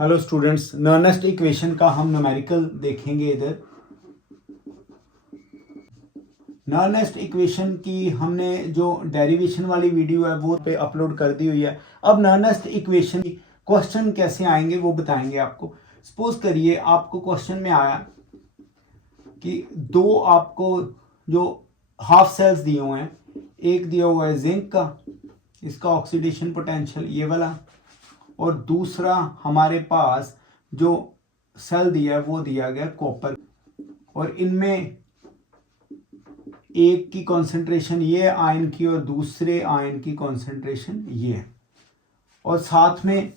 Hello students, नर्नेस्ट equation का हम numerical देखेंगे। इधर नर्नेस्ट इक्वेशन की हमने जो डेरिवेशन वाली वीडियो है वो पे अपलोड कर दी हुई है। अब नर्नेस्ट इक्वेशन की क्वेश्चन कैसे आएंगे वो बताएंगे आपको। सपोज करिए आपको क्वेश्चन में आया कि दो आपको जो हाफ सेल्स दिए हुए हैं, एक दिया हुआ है जिंक का, इसका ऑक्सीडेशन पोटेंशियल ये वाला, और दूसरा हमारे पास जो सेल दिया है वो दिया गया कॉपर, और इनमें एक की कंसंट्रेशन ये आयन की और दूसरे आयन की कंसंट्रेशन ये है, और साथ में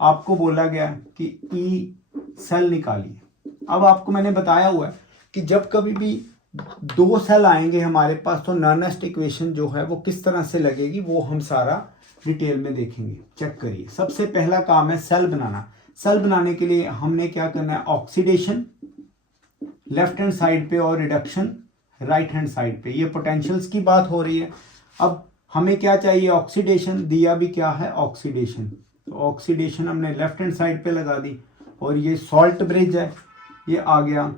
आपको बोला गया कि ई सेल निकालिए। अब आपको मैंने बताया हुआ है कि जब कभी भी दो सेल आएंगे हमारे पास तो नर्नेस्ट इक्वेशन जो है वो किस तरह से लगेगी वो हम सारा डिटेल में देखेंगे। चेक करिए, सबसे पहला काम है सेल बनाना। सेल बनाने के लिए हमने क्या करना है, ऑक्सीडेशन लेफ्ट हैंड साइड पे और रिडक्शन राइट हैंड साइड पे। ये पोटेंशियल्स की बात हो रही है। अब हमें क्या चाहिए, ऑक्सीडेशन दिया भी क्या है, ऑक्सीडेशन। तो ऑक्सीडेशन हमने लेफ्ट हैंड साइड पे लगा दी, और ये सॉल्ट ब्रिज है, ये आ गया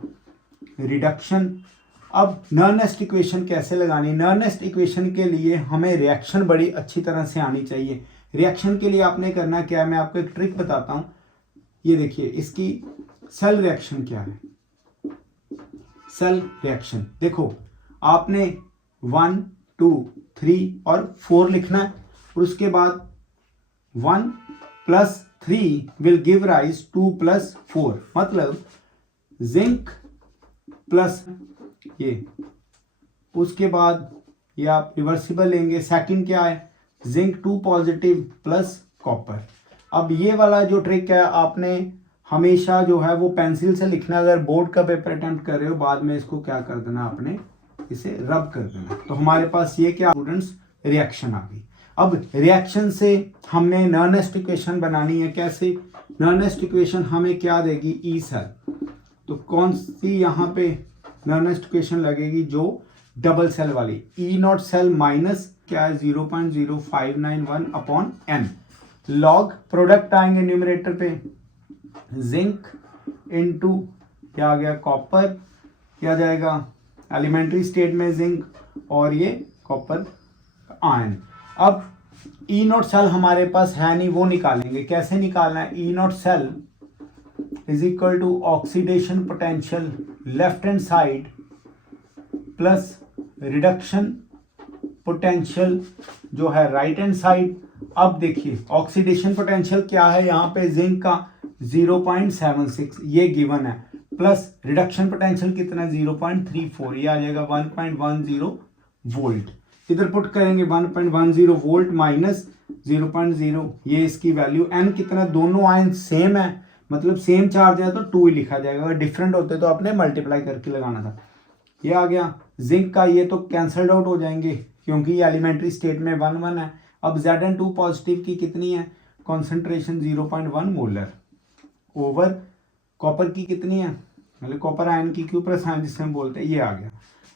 रिडक्शन। अब नर्नेस्ट इक्वेशन कैसे लगानी, नर्नेस्ट इक्वेशन के लिए हमें रिएक्शन बड़ी अच्छी तरह से आनी चाहिए। रिएक्शन के लिए आपने करना क्या है, मैं आपको एक ट्रिक बताता हूं। ये देखिए, इसकी सेल रिएक्शन क्या है। सेल रिएक्शन देखो, आपने 1 2 3 और 4 लिखना है, और उसके बाद 1 + 3 विल गिव राइज 2 + 4, मतलब जिंक प्लस ये, उसके बाद ये आप रिवर्सिबल लेंगे। सेकंड क्या है, जिंक 2 पॉजिटिव प्लस कॉपर। अब ये वाला जो ट्रिक है आपने हमेशा जो है वो पेंसिल से लिखना। अगर बोर्ड का पेपर अटेम्प्ट कर रहे हो बाद में इसको क्या कर देना, आपने इसे रब कर देना। तो हमारे पास ये क्या स्टूडेंट्स, रिएक्शन आ गई। अब रिएक्शन से हमने नर्नेस्ट इक्वेशन बनानी है। कैसे, नर्नेस्ट इक्वेशन हमें क्या देगी, ई सेल। तो कौन सी यहाँ पे नर्नेस्ट इक्वेशन लगेगी, जो डबल सेल वाली। ई नॉट सेल माइनस क्या है, 0.0591/n। लॉग प्रोडक्ट आएंगे न्यूमरेटर पे, जिंक इनटू क्या आ गया, कॉपर। क्या जाएगा, एलिमेंट्री स्टेट में जिंक और ये कॉपर आयन। अब ई नॉट सेल हमारे पास है नहीं, वो निकालेंगे। कैसे निकालना है, E naught cell is equal to oxidation potential left hand side plus reduction potential जो है राइट हैंड साइड। अब देखिए ऑक्सीडेशन पोटेंशियल क्या है, यहाँ पे जिंक का 0.76 ये गिवन है, प्लस रिडक्शन पोटेंशियल कितना है, 0.34, ये आ जाएगा 1.10 वोल्ट। इधर पुट करेंगे 1.10 वोल्ट माइनस 0.0, ये इसकी वैल्यू। एन कितना, दोनों आयन सेम है, मतलब सेम चार्ज है तो 2 ही लिखा जाएगा। अगर डिफरेंट होते तो आपने मल्टीप्लाई करके लगाना था। ये आ गया जिंक का, ये तो कैंसल्ड आउट हो जाएंगे क्योंकि ये एलिमेंट्री स्टेट में 1 1 है। अब Zn2 पॉजिटिव की कितनी है, कॉन्सेंट्रेशन 0.1 मोलर, ओवर कॉपर की कितनी है, मतलब कॉपर आयन की Q+ आयन जिसे हम बोलते हैं, ये आ गया।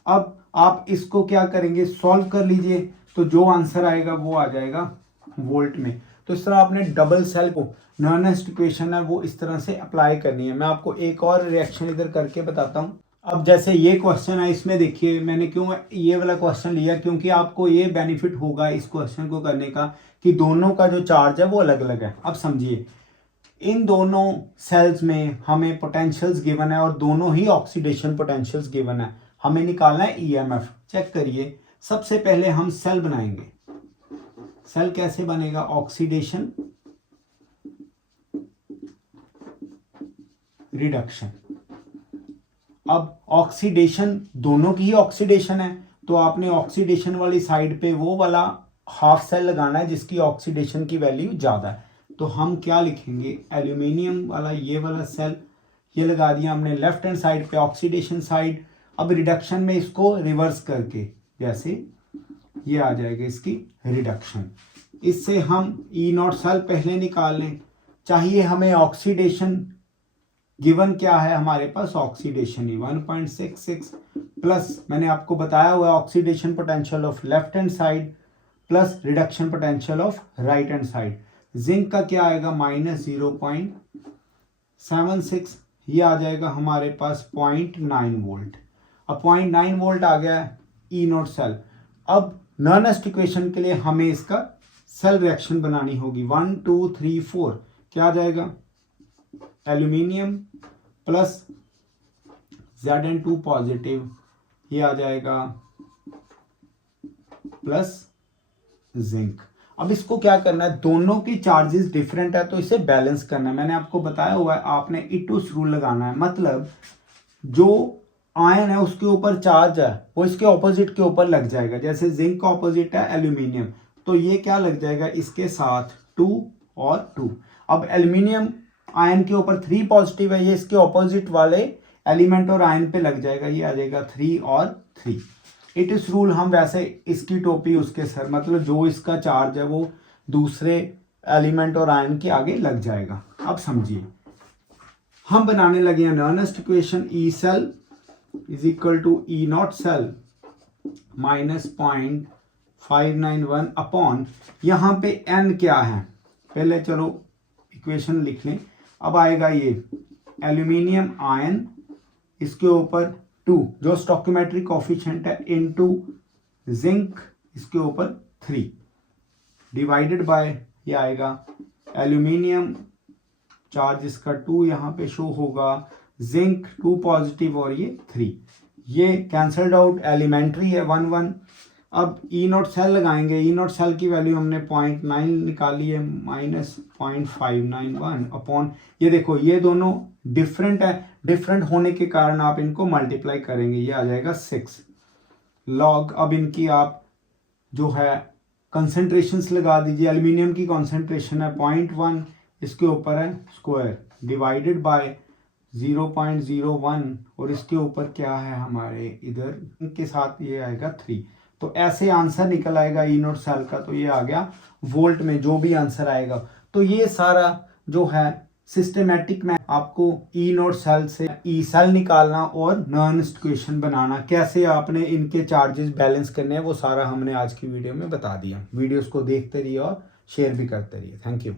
अब आप इसको क्या करेंगे, सॉल्व कर लीजिए, तो जो आंसर आएगा वो आ जाएगा वोल्ट में। तो इस तरह आपने डबल सेल को नर्नेस्ट इक्वेशन है वो इस तरह से अप्लाई करनी है। मैं आपको एक और रिएक्शन इधर करके बताता हूँ। अब जैसे ये क्वेश्चन है, इसमें देखिए मैंने क्यों ये वाला क्वेश्चन लिया, क्योंकि आपको ये बेनिफिट होगा इस क्वेश्चन को करने का कि दोनों का जो चार्ज है वो अलग अलग है। अब समझिए, इन दोनों सेल्स में हमें पोटेंशियल्स गिवन है और दोनों ही ऑक्सीडेशन पोटेंशियल्स गिवन है। हमें निकालना है ईएमएफ। चेक करिए, सबसे पहले हम सेल बनाएंगे। सेल कैसे बनेगा, ऑक्सीडेशन रिडक्शन। अब ऑक्सीडेशन दोनों की ही ऑक्सीडेशन है, तो आपने ऑक्सीडेशन वाली साइड पे वो वाला हाफ सेल लगाना है जिसकी ऑक्सीडेशन की वैल्यू ज़्यादा है। तो हम क्या लिखेंगे, एल्यूमिनियम वाला ये वाला सेल, ये लगा दिया हमने लेफ्ट हैंड साइड पे ऑक्सीडेशन साइड। अब रिडक्शन में इसको रिवर्स करके जैसे ये आ जाएगा इसकी रिडक्शन। इससे हम ई नॉट सेल पहले निकाल लें। चाहिए हमें ऑक्सीडेशन, गिवन क्या है हमारे पास, ऑक्सीडेशन ही 1.66 प्लस मैंने आपको बताया हुआ oxidation potential of left hand side plus reduction potential of right hand side. Zinc का क्या आएगा, -0.0 76, ये आ जाएगा हमारे पास 0.9 वोल्ट। अब 0.9 वोल्ट आ गया है ई नॉट सेल। अब नर्नेस्ट इक्वेशन के लिए हमें इसका सेल रिएक्शन बनानी होगी। 1 2 3 4 क्या आ जाएगा, एल्यूमिनियम प्लस Zn2 पॉजिटिव, ये आ जाएगा प्लस जिंक। अब इसको क्या करना है, दोनों की चार्जेस डिफरेंट है तो इसे बैलेंस करना है। मैंने आपको बताया हुआ है, आपने इटूस रूल लगाना है, मतलब जो आयन है उसके ऊपर चार्ज है वो इसके ऑपोजिट के ऊपर लग जाएगा। जैसे जिंक का ऑपोजिट है एल्यूमिनियम, तो ये क्या लग जाएगा इसके साथ 2 और 2। अब एल्यूमिनियम आयन के ऊपर 3 पॉजिटिव है, ये इसके ऑपोजिट वाले एलिमेंट और आयन पे लग जाएगा, ये आ जाएगा 3 और 3। इट इज रूल हम वैसे इसकी टोपी उसके सर, मतलब जो इसका चार्ज है वो दूसरे एलिमेंट और आयन के आगे लग जाएगा। अब समझिए, हम बनाने लगे हैं Nernst equation, E cell is equal to E naught cell minus 0.591 upon, यहाँ पे n क्या है, पहले चलो इक्वेशन लिख लें। अब आएगा ये एल्यूमिनियम आयन, इसके ऊपर 2 जो स्टोइकोमेट्रिक कोफिशिएंट है, इनटू जिंक इसके ऊपर 3 डिवाइडेड बाय, ये आएगा एल्यूमिनियम चार्ज इसका 2 यहाँ पे शो होगा, जिंक 2 पॉजिटिव और ये 3, ये कैंसल्ड आउट, एलिमेंट्री है 1 1। अब ई नॉट सेल लगाएंगे, ई नॉट सेल की वैल्यू हमने 0.9 निकाली है, माइनस 0.591 अपॉन, ये देखो ये दोनों डिफरेंट है, डिफरेंट होने के कारण आप इनको मल्टीप्लाई करेंगे, ये आ जाएगा 6 लॉग। अब इनकी आप जो है कंसंट्रेशंस लगा दीजिए। एल्यूमिनियम की कंसंट्रेशन है 0.1, इसके ऊपर है स्क्वायर डिवाइडेड बाय 0.01 और इसके ऊपर क्या है हमारे इधर इनके साथ ये आएगा 3। तो ऐसे आंसर निकल आएगा ई नॉट सेल का, तो ये आ गया वोल्ट में जो भी आंसर आएगा। तो ये सारा जो है सिस्टमेटिक में आपको ई नॉट सेल से ई सेल निकालना और नर्नेस्ट इक्वेशन बनाना, कैसे आपने इनके चार्जेस बैलेंस करने हैं, वो सारा हमने आज की वीडियो में बता दिया। वीडियोस को देखते रहिए और शेयर भी करते रहिए। Thank you.